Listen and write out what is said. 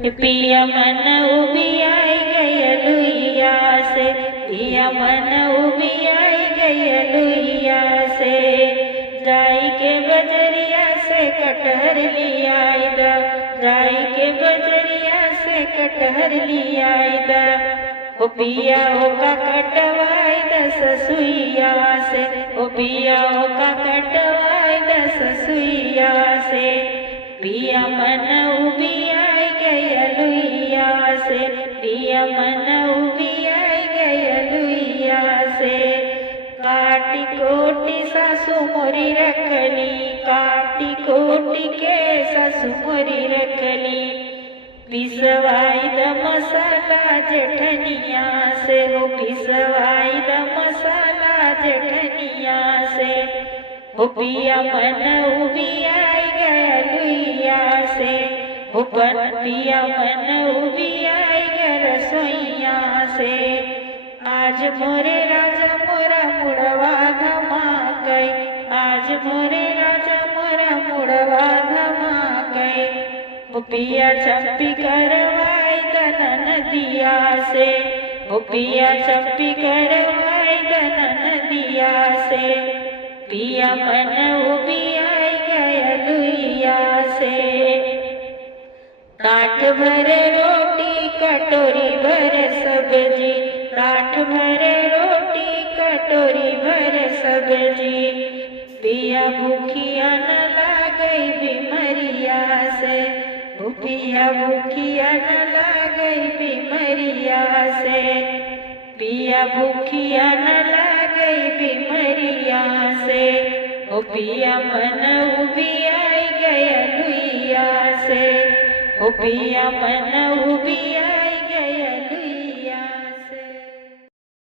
पिया मन उबी आई गई लुइया से, पिया मन उबी आई गई लुइया से। जाई के बजरिया से कटहर लिया दा, जाई के बजरिया से कटहर लिया दा। ओ पिया का कटवाई दस सुइया से, ओ पिया का कटवाई दस सुइया से। पिया मन उबी आई गई लुइया से, पिया मन उबी आई गई लुइया से। काटी कोटी सासु मोरी रखली, काटी कोटी के सासु मोरी रखली। पिसवाई द मसाला जेठनिया से, हो पिसवाई द मसाला जेठनिया से। हो पिया मन उबी आई गया लुइया से, हो पिया मन उबी आई गया रसोइया से। आज मोरे राजा मोरा मुड़वा धमा गई, आज मोरे राजा मोरा मुड़वा धमा गई। वो पिया चंपी करवाई दनन दिया से, वो पिया चंपी करवाई दनन दिया से। पिया मन उबी आई गया लुइया से। टाट भरे रोटी कटोरी भरे सब्जी, टाट भरे रोटी कटोरी भरे सब्जी। पिया भूखिया न लागई बीमरिया से, पिया भूखिया न लागई बीमरिया से। पिया भूखिया न लागई बीमरिया से। ओ पिया मन उबी आई गया लुइया से, ओ पिया मन उबी आई